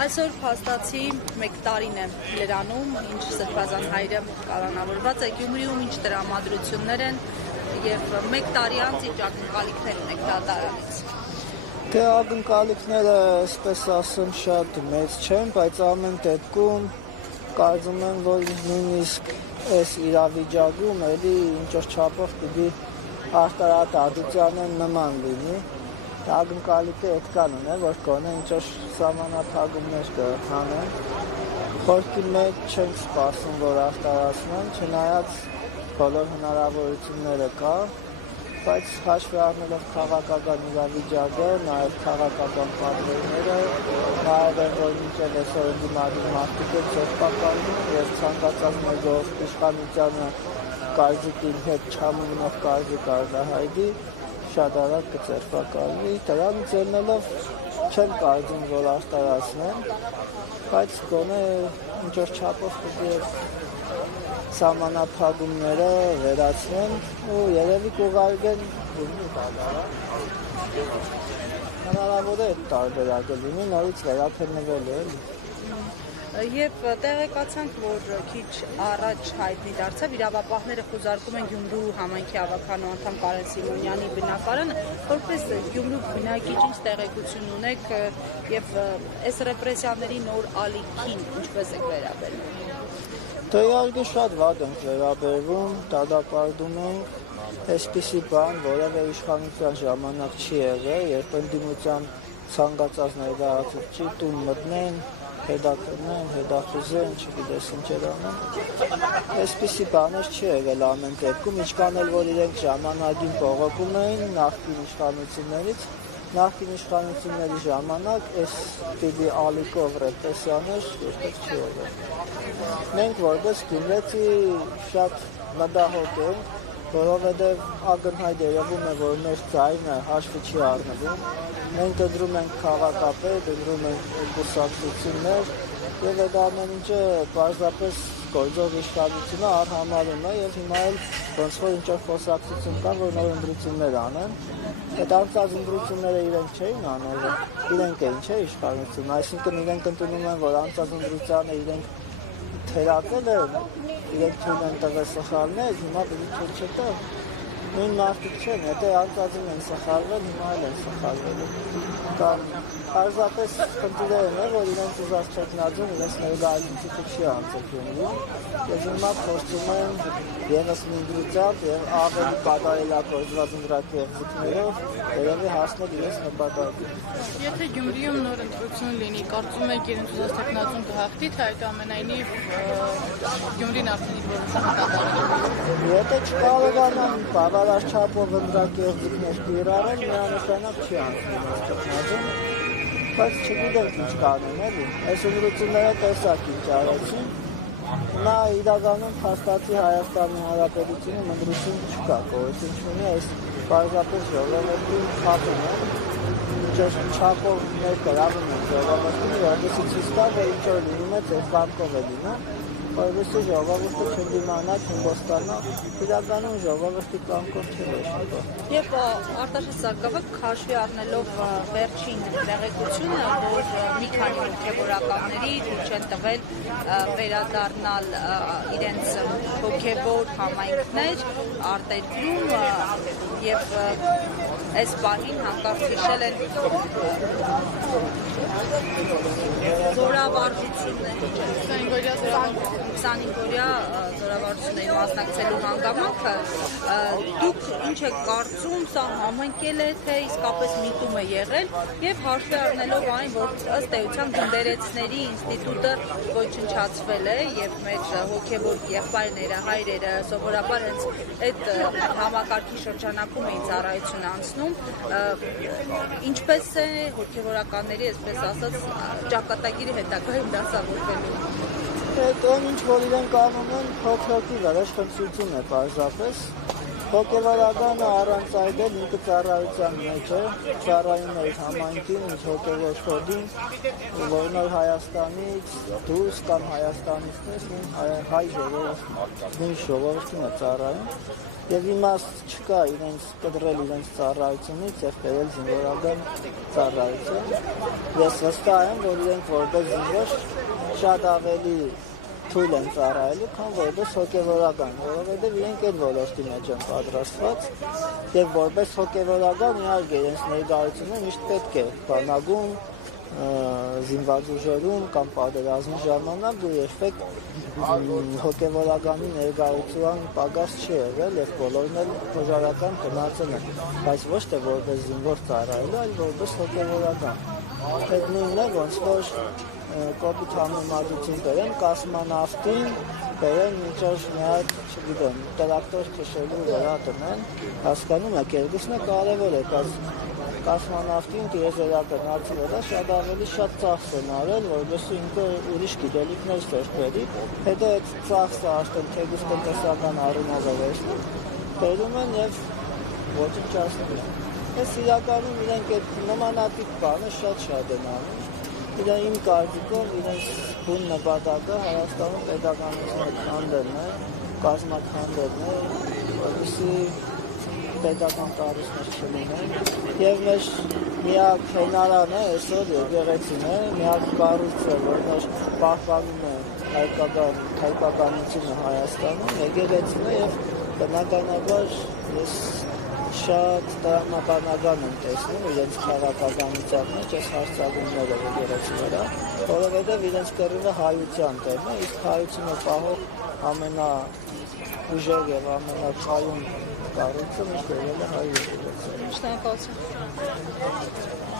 Այսօր փաստացի 1 տարին է Լրանում, ինչ Սրբազան հայրը կալանավորված է Գյումրիում, ինչ տրամադրություններ են եւ 1 տարի անց ինչ ակնկալիքներ ունեք դատարանից։ Դե ակնկալիքները, այսպես ասեմ, շատ մեծ չեն, բայց ամեն դեպքում կարծում եմ, որ նույնիսկ այս իրավիճակում էլի ինչ-որ չափով պիտի արտարադատությանը նման լինի։ Ակնկալիքը այդքան ունի, որ գոնե ինչ-որ սահմանափակումներ կհանեն։ Խորքի մեջ չենք սպասում, որ արտարացնեն, չնայած բոլոր հնարավորությունները կա, բայց հաշվի առնելով քաղաքական իրավիճակը, նաև քաղաքական պատվերները, նաև որ մինչև այսօր դիմադրում մարդիկ է ձերբակալվում եւ ցանկացած մեր ժողովրդի իշխանությանը կարծիքին հետ չհամընկնող կարծիք արտահայտի, շատ արագ կձերբակալվի, դրանից ելնելով չեմ կարծում, որ արտարացնեն, բայց գոնե ինչ-որ չափով պիտի սահմանափակումները վերացնեն ու երևի կուղարկեն Գյումրի դատարան։ Հնարավոր է այդ տարբերակը լինի, նորից վերաբերնվելու էլի։ Եվ տեղեկացանք, որ քիչ առաջ հայտնի դարձավ իրավապահները խուզարկում են Գյումրու համայնքի ավականու անդամ Կարեն Սիմոնյանի բնակարանը, որպես Գյումրու բնակիչ ինչ տեղեկություն ունեք եւ այս ռեպրեսիաների նոր ալիքին ինչպես եք վերաբերվում։ Դե իհարկե շատ վատ ենք վերաբերվում, դատապարտում ենք, այսպիսի բան որևէ իշխանության ժամանակ չի եղել, երբ ընդդիմության ցանկացած ներկայացուցիչ տուն մտնեն, հետաքրնեն, հետախուզեն, չգիտես ինչեր անեն։ Այսպիսի բաներ չի եղել ամեն դեպքում, ինչքան էլ որ իրենք ժամանակին բողոքում էին նախկին իշխանությունների ժամանակ այս տիպի ալիքով ռեպրեսիաներ երբեք չի եղել։ Մենք որպես գյումրեցի շատ մտահոգ ենք, որովհետև ակնհայտ երևում է, որ մեր ձայնը հաշվի չի առնվում։ Մենք ընտրում ենք քաղաքապետ, ընտրում ենք կուսակցություններ եւ այդ ամեն ինչը պարզապես գործող իշխանությունը արհամարում է եւ հիմա էլ ոնց որ ինչ-որ խոսակցություն կա, որ նոր ընտրություններ անեն։ Այդ անցած ընտրությունները իրենք չէին անել, իրենք էին չէ իշխանություն, այսինքն իրենք ընդունում են, որ անցած ընտրությանը իրենք թերակել են, իրենք թույլ են տվել սխալներ, հիմա բնույթ չտա։ Նույն մարդիկ չեն, եթե անցածին են սխալվել, հիմա էլ են սխալվելու։ Կամ պարզապես խնդիրներն է, որ իրենց ուզած չեկնածուն իրենց ներկայացուցիչը չի անցել Գյումրիում, եւ հիմա փորձում են եւս նույնությամբ եւ ավելի կատարելագործված ընտրակերտիկներով երևի հասնել իրենց նպատակին։ Եթե Գյումրիում նոր ընտրություն լինի, կարծում եք իրենց ուզած տեխնացուն կհաղթի, թե այդուամենայնիվ Գյումրին արդեն իր որոշումը կատարի։ Եթե չկարողանան բավարար չափով ընտրակերտիկներ կիրառել, միանշանակ չի անցնի այս տեխնացուն, բայց չգիտենք ինչ կանեն էլի։ Այս ընտրությունները տեսակ ինչ արեցին, նա իրականում փաստացի Հայաստանի Հանրապետությունում ընտրություն չկա, գոյություն չունի, այս պարզապես ժողովրդին խափում են, ինչ-որ չափով ներկրավում են ժողովրդին, որպեսզի ցույց տա, որ ինչ-որ լինում է, ձեր կամքով է լինում, որպեսզի ժողովուրդը չդիմանա, չըմբոստանա, իրականում ժողովրդի կամքով չի վերջնվի։ Եվ Արտաշես Սարգսակը հաշվի առնելով վերջին տեղեկությունը, որ մի քանի հոգևորականների թույլ չեն տվել վերադառնալ իրենց հոգևոր համայնքներ արտերկրում եւ այս բանին հանկարծ հիշել են զորավարժությունները, 25-օրյա զորավարժությունների մասնակցելու հանգամանքը, դուք ինչ եք կարծում, սա համընկել է, թե իսկապես միտում է եղել եւ հաշվի առնելով այն, որ ըստ էության գնդերեցների ինստիտուտը ոչնչացվել է եւ մեր հոգեվոր եղբայրները, հայրերը սովորաբար հենց այդ համակարգի շրջանակում էին ծառայություն անցնում, ինչպես է հոգեվորականների, այսպես ասած, ճակատագիրը հետագայում դասավորվելու։ Այն ինչ որ իրենք անում են, փոքրակի վերաշխնցություն է պարզապես։ Հոգևորականը առանց այդել ինքը ծառայության մեջ է, ծառայում է համայնքին, ինչ հոգևոր խոդին, որ նոր Հայաստանից դուրս կամ Հայաստանից նույն հայ ժողովրդին է ծառայում։ Եվ իմաստ չկա իրենց կտրել իրենց ծառայությունից եւ բերել զինվորական ծառայություն։ Ես վստահ եմ, որ իրենք որպես զինվոր շատ ավելի թույլ են ծառայելու, քան որպես հոգևորական, որովհետեւ իրենք այդ ոլորտի մեջ են պատրաստված եւ որպես հոգևորական իհարկե իրենց ներկայությունը միշտ պետք է բանակում, զինված ուժերում կամ պատերազմի ժամանակ ու երբեք հոգևորականի ներկայության պակաս չի եղել եւ բոլորն էլ հոժարական գնացել են, բայց ոչ թե որպես զինվոր ծառայելու, այլ որպես հոգևորական։ Այդ նույնն է, ոնց որ կոպիտ համեմատություն բերեմ, կոսմոնավտին բերեն միջով մի հատ, չգիտեմ, տրակտոր քշելու վրա տնեն, հասկանում եք, երկուսն է կարևոր է, կոսմոնավտին տիեզերագնացի վրա շատ ավելի շատ ծախս են արել, որովհետեւ ինքը ուրիշ գիտելիքներ ստեղծվի, հետո այդ ծախսը արդեն թեկուզ տնտեսական առումով վերցնում, բերում են եւ ոչնչացնում են։ Այս իրականում իրենք այդ նմանատիպ բանը շատ են անում։ Իմ կարծիքով իրենց բուն նպատակը Հայաստանում պետականությունը քանդելն է, կազմաքանդելն է, որպեսզի պետական կառույցներ չլինեն։ Եվ մեր միակ հնարանը այսօր եկեղեցին է, միակ կառույցը, որն պահպանում է հայկականությունը Հայաստանում, եկեղեցին է եւ բնականաբար ես շատ տրամաբանական եմ տեսնում իրենց քաղաքականության մեջ այս հարցակումները եկեղեցի վրա, որովհետև իրենց կռիվը հայության տեղն է, իսկ հայությունը պահող ամենաուժեղ եւ ամենակայուն կառույցը միշտ եղել է հայ եկեղեցին։ Շնորհակալություն։